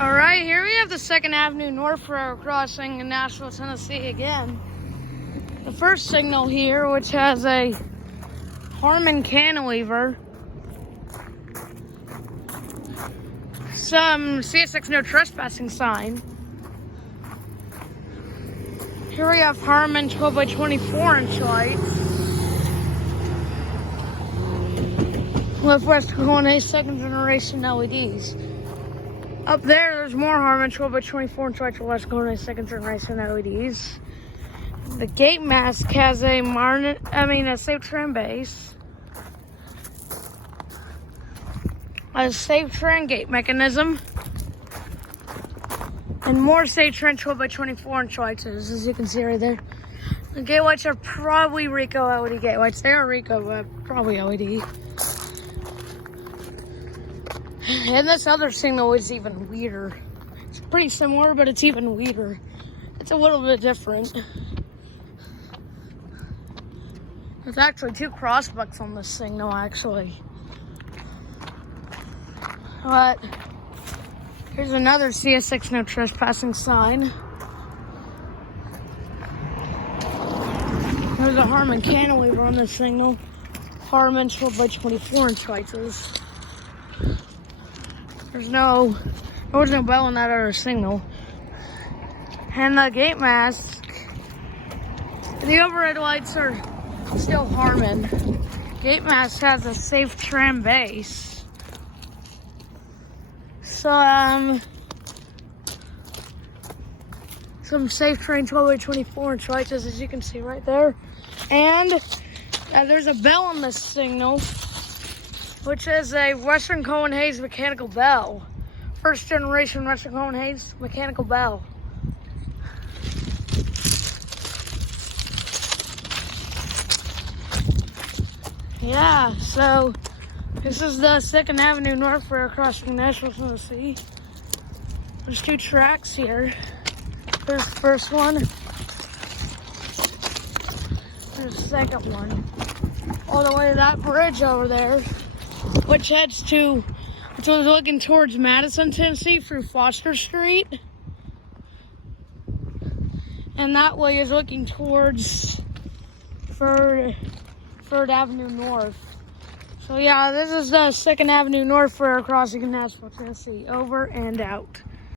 All right, here we have the 2nd Avenue North Railroad crossing in Nashville, Tennessee again. The first signal here, which has a Harmon cantilever, some CSX no trespassing sign. Here we have Harmon 12 by 24 inch lights. With West Colonnade 2nd generation LEDs. Up there's more Harmon 12 by 24 inch lights with West Colonnade 2nd generation LEDs. The gate mask has a safe tram base, a safe tram gate mechanism, and more safe tram 12 by 24 inch lights, as you can see right there. The gate lights are probably Rico LED gate lights. They are Rico, but probably LED. And this other signal is even weirder. It's pretty similar, but it's even weirder. It's a little bit different. There's actually 2 crossbucks on this signal, actually. But here's another CSX no trespassing sign. There's a Harmon cantilever on this signal. Harmon 12 by 24 inch lights. There was no bell on that other signal. And the gate mask, the overhead lights are still Harmon. Gate mask has a safe tram base. Some safe train 12 by 24 inch lights, as you can see right there. And there's a bell on this signal, which is a Western Cohen Hayes mechanical bell. 1st generation Western Cohen Hayes mechanical bell. Yeah, so this is the 2nd Avenue North Railroad crossing Nashville, Tennessee. There's 2 tracks here. There's the first one. There's the second one. All the way to that bridge over there, which was looking towards Madison, Tennessee through Foster Street. And that way is looking towards 3rd Avenue North. So yeah, this is the 2nd Avenue North Railroad crossing in Nashville, Tennessee. Over and out.